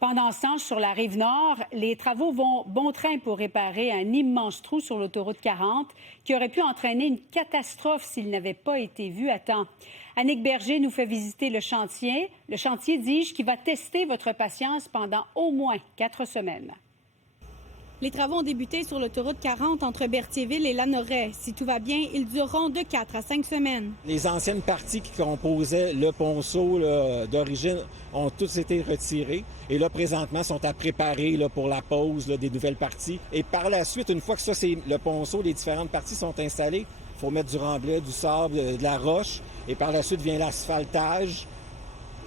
Pendant ce temps, sur la Rive-Nord, les travaux vont bon train pour réparer un immense trou sur l'autoroute 40 qui aurait pu entraîner une catastrophe s'il n'avait pas été vu à temps. Annick Berger nous fait visiter le chantier. Le chantier, dis-je, qui va tester votre patience pendant au moins 4 semaines. Les travaux ont débuté sur l'autoroute 40 entre Berthierville et Lanoraie. Si tout va bien, ils dureront de 4 à 5 semaines. Les anciennes parties qui composaient le ponceau d'origine ont toutes été retirées. Et là, présentement, sont à préparer pour la pose des nouvelles parties. Et par la suite, une fois que ça, c'est le ponceau, les différentes parties sont installées, il faut mettre du remblai, du sable, de la roche. Et par la suite vient l'asphaltage,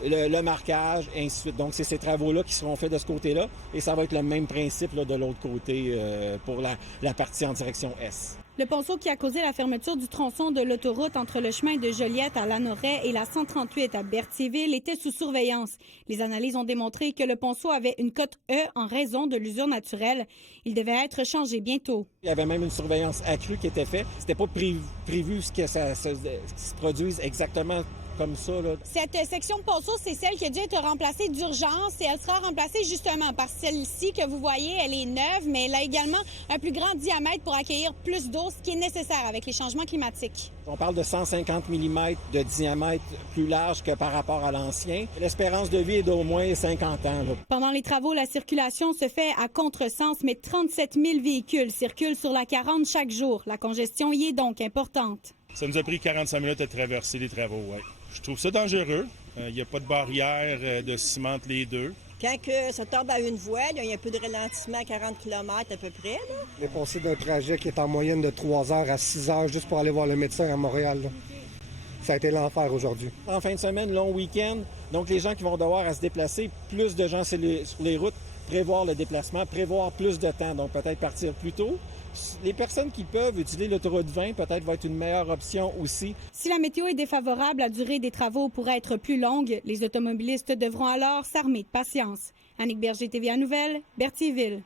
le marquage, et ainsi de suite. Donc, c'est ces travaux-là qui seront faits de ce côté-là. Et ça va être le même principe de l'autre côté pour la partie en direction S. Le ponceau qui a causé la fermeture du tronçon de l'autoroute entre le chemin de Joliette à Lanoraie et la 138 à Berthierville était sous surveillance. Les analyses ont démontré que le ponceau avait une cote E en raison de l'usure naturelle. Il devait être changé bientôt. Il y avait même une surveillance accrue qui était faite. C'était pas prévu que ça se produise exactement comme ça, là. Cette section de ponceau, c'est celle qui a dû être remplacée d'urgence et elle sera remplacée justement par celle-ci que vous voyez. Elle est neuve, mais elle a également un plus grand diamètre pour accueillir plus d'eau, ce qui est nécessaire avec les changements climatiques. On parle de 150 mm de diamètre plus large que par rapport à l'ancien. L'espérance de vie est d'au moins 50 ans. Là. Pendant les travaux, la circulation se fait à contresens, mais 37 000 véhicules circulent sur la 40 chaque jour. La congestion y est donc importante. Ça nous a pris 45 minutes à traverser les travaux, oui. Je trouve ça dangereux. Il n'y a pas de barrière de ciment entre les deux. Quand ça tombe à une voie, il y a un peu de ralentissement à 40 km à peu près. Là. On est passé d'un trajet qui est en moyenne de 3 heures à 6 heures juste pour aller voir le médecin à Montréal. Là. Ça a été l'enfer aujourd'hui. En fin de semaine, long week-end, donc les gens qui vont devoir à se déplacer, plus de gens sur les routes, prévoir le déplacement, prévoir plus de temps, donc peut-être partir plus tôt. Les personnes qui peuvent utiliser l'autoroute 20, peut-être va être une meilleure option aussi. Si la météo est défavorable, la durée des travaux pourrait être plus longue. Les automobilistes devront alors s'armer de patience. Annick Berger, TVA Nouvelles, Berthierville.